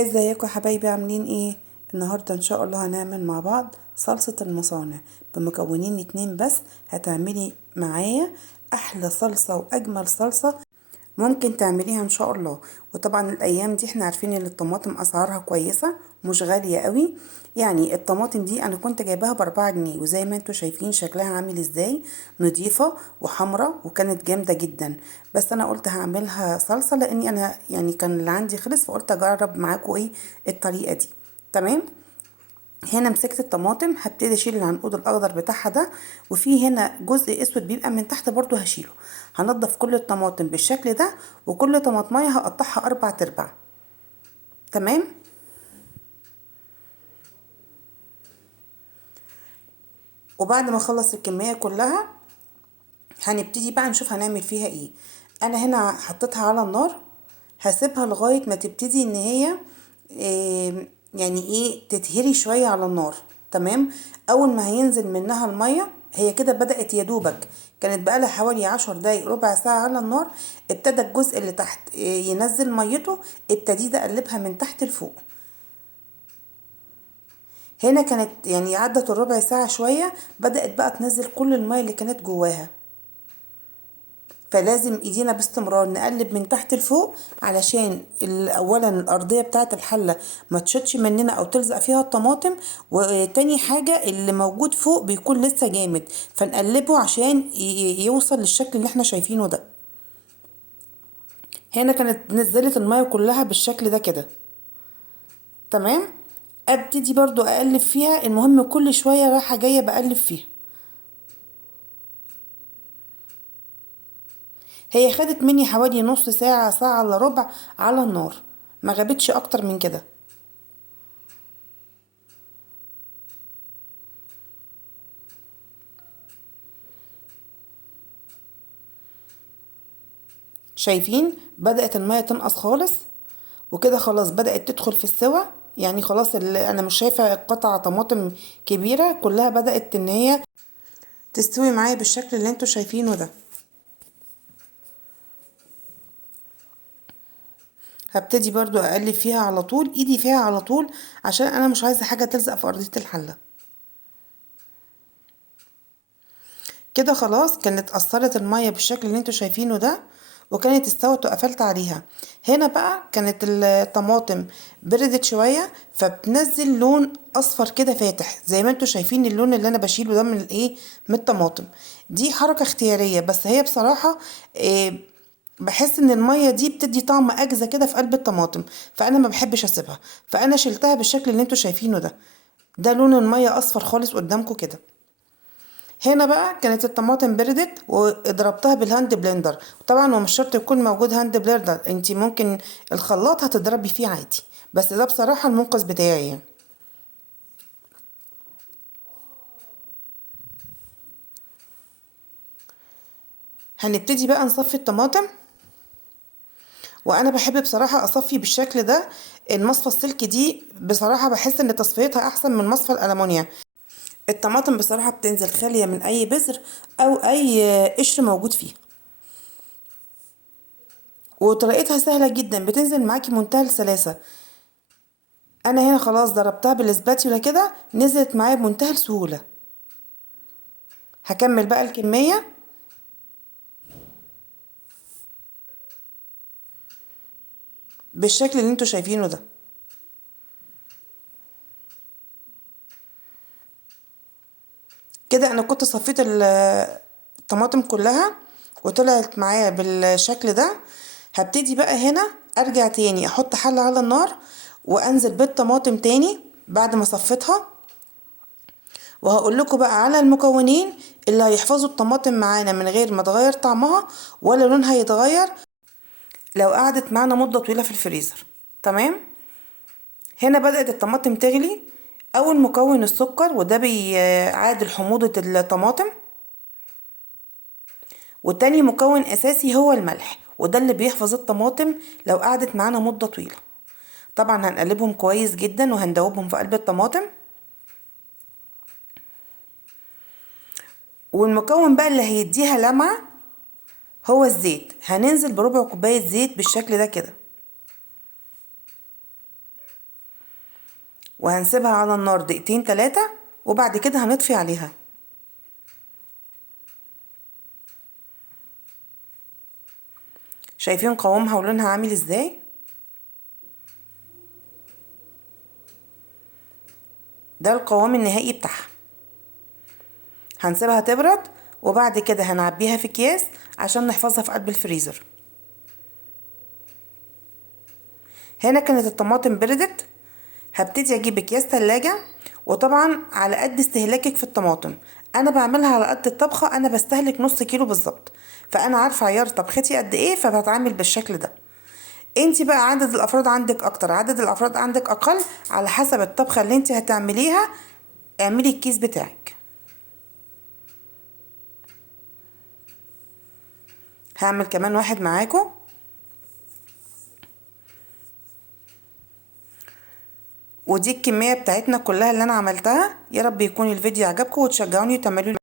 ازيكم يا حبايبي، عاملين ايه؟ النهارده ان شاء الله هنعمل مع بعض صلصة المصانع بمكونين اتنين بس. هتعملي معايا احلى صلصة واجمل صلصة ممكن تعمليها ان شاء الله. وطبعا الايام دي احنا عارفين ان الطماطم اسعارها كويسة، مش غالية قوي. يعني الطماطم دي انا كنت جايباها ب4 جنيه، وزي ما انتوا شايفين شكلها عامل ازاي، نضيفة وحمرة وكانت جامدة جدا. بس انا قلت هعملها صلصة لاني انا يعني كان اللي عندي خلص، فقلت اجرب معاكم ايه الطريقة دي. تمام. هنا مسكت الطماطم، هبتدي اشيل العنقود الاخضر بتاعها ده، وفي هنا جزء اسود بيبقى من تحت برضو هشيله. هنضف كل الطماطم بالشكل ده، وكل طماطمية هقطعها 4 ارباع. تمام. وبعد ما اخلص الكمية كلها هنبتدي بقى نشوف هنعمل فيها ايه. انا هنا حطيتها على النار، هسيبها لغاية ما تبتدي ان هي يعني ايه تتهري شوية على النار. تمام. اول ما هينزل منها المية، هي كده بدأت يدوبك، كانت بقالها حوالي 10 دقايق ربع ساعة على النار. ابتدى الجزء اللي تحت ينزل ميته، ابتديت اقلبها من تحت لفوق. هنا كانت يعني عدت الربع ساعة شوية، بدأت بقى تنزل كل المية اللي كانت جواها. فلازم ايدينا باستمرار نقلب من تحت لفوق، علشان اولا الارضيه بتاعه الحله ما تشطش مننا او تلزق فيها الطماطم، وتاني حاجه اللي موجود فوق بيكون لسه جامد، فنقلبه عشان يوصل للشكل اللي احنا شايفينه ده. هنا كانت نزلت الميه كلها بالشكل ده كده. تمام. ابتدي برضو اقلب فيها، المهم كل شويه رايحه جايه بقلب فيها. هي خدت مني حوالي نص ساعه، ساعه الا ربع على النار، ما غابتش اكتر من كده. شايفين بدأت المية تنقص خالص، وكده خلاص بدأت تدخل في السوا. يعني خلاص اللي انا مش شايفة قطع طماطم كبيرة، كلها بدأت ان هي تستوي معايا بالشكل اللي انتوا شايفينه ده. هبتدي برضو اقلب فيها على طول، ايدي فيها على طول، عشان انا مش عايزة حاجة تلزق في ارضية الحلة. كده خلاص كانت قصرت المية بالشكل اللي انتوا شايفينه ده، وكانت استوت وقفلت عليها. هنا بقى كانت الطماطم بردت شوية، فبتنزل لون اصفر كده فاتح، زي ما انتوا شايفين اللون اللي انا بشيله ده من الايه، من الطماطم. دي حركة اختيارية، بس هي بصراحة إيه، بحس ان المية دي بتدي طعم اجزة كده في قلب الطماطم، فانا ما بحبش اسيبها، فانا شلتها بالشكل اللي انتوا شايفينه ده. ده لون المية اصفر خالص قدامكم كده. هنا بقى كانت الطماطم بردت وضربتها بالهاند بلندر. طبعا هو مش شرط يكون موجود هاند بلندر، انتي ممكن الخلاط هتضربي فيه عادي، بس ده بصراحة المنقذ بتاعي يعني. هنبتدي بقى نصفي الطماطم، وانا بحب بصراحة اصفي بالشكل ده. المصفى السلك دي بصراحة بحس ان تصفيتها احسن من مصفى الالمونيا. الطماطم بصراحة بتنزل خالية من اي بذر او اي قشر موجود فيها، وطريقتها سهلة جدا، بتنزل معاكي منتهى السلاسة. انا هنا خلاص ضربتها بالاسباتيولا كده، نزلت معايا بمنتهى السهولة. هكمل بقى الكمية. بالشكل اللي انتوا شايفينه ده. كده انا كنت صفيت الطماطم كلها، وطلعت معايا بالشكل ده. هبتدي بقى هنا ارجع تاني احط حلة على النار، وانزل بالطماطم تاني بعد ما صفيتها. وهقول لكم بقى على المكونين اللي هيحفظوا الطماطم معانا من غير ما تغير طعمها ولا لونها يتغير لو قعدت معانا مدة طويلة في الفريزر. تمام. هنا بدأت الطماطم تغلي. أول مكون السكر، وده بيعادل حموضة الطماطم. والتاني مكون أساسي هو الملح، وده اللي بيحفظ الطماطم لو قعدت معانا مدة طويلة. طبعا هنقلبهم كويس جدا وهندوبهم في قلب الطماطم. والمكون بقى اللي هيديها لمعة هو الزيت. هننزل بربع كوباية زيت بالشكل ده كده. وهنسيبها على النار دقيقتين 3 وبعد كده هنطفي عليها. شايفين قوامها ولونها عامل ازاي؟ ده القوام النهائي بتاعها. هنسيبها تبرد وبعد كده هنعبيها في اكياس عشان نحفظها في قلب الفريزر. هنا كانت الطماطم بردت، هبتدي اجيب اكياس تلاجة، وطبعا على قد استهلاكك في الطماطم. انا بعملها على قد الطبخة، انا بستهلك نص كيلو بالظبط، فانا عارفة عيار طبختي قد ايه، فبتعامل بالشكل ده. انتي بقى عدد الافراد عندك اكتر، عدد الافراد عندك اقل، على حسب الطبخة اللي انتي هتعمليها اعملي الكيس بتاعك. هعمل كمان واحد معاكم. ودي الكمية بتاعتنا كلها اللي انا عملتها. يا رب يكون الفيديو عجبكم وتشجعوني وتعملوا